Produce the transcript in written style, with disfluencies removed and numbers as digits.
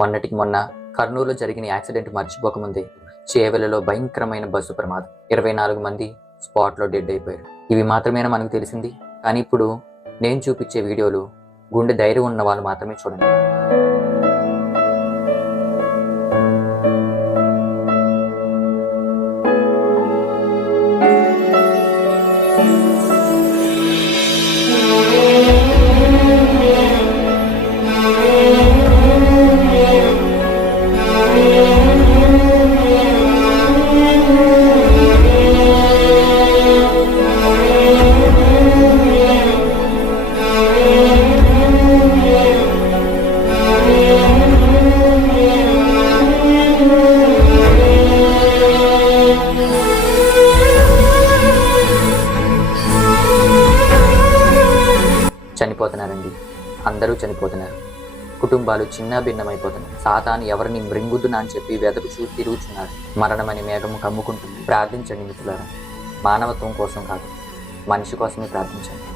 మొన్నటికి మొన్న కర్నూలులో జరిగిన యాక్సిడెంట్ మర్చిపోకముందే చేవెళ్లలో భయంకరమైన బస్సు ప్రమాదం. 24 మంది స్పాట్లో డెడ్ అయిపోయారు. ఇవి మాత్రమేనా మనకు తెలిసింది? కానీ ఇప్పుడు నేను చూపించే వీడియోలు గుండె ధైర్యం ఉన్న వాళ్ళు మాత్రమే చూడండి. చనిపోతున్నారండి. అందరూ చనిపోతున్నారు. కుటుంబాలు చిన్న భిన్నమైపోతున్నాయి. సాతాను ఎవరిని మృంగుదునా అని చెప్పి వెదకు చూసి తిరుగుచున్నాడు. మరణమని మేఘము కమ్ముకుంటుంది. ప్రార్థించండి మిత్రులారా. మానవత్వం కోసం కాదు, మనిషి కోసమే ప్రార్థించండి.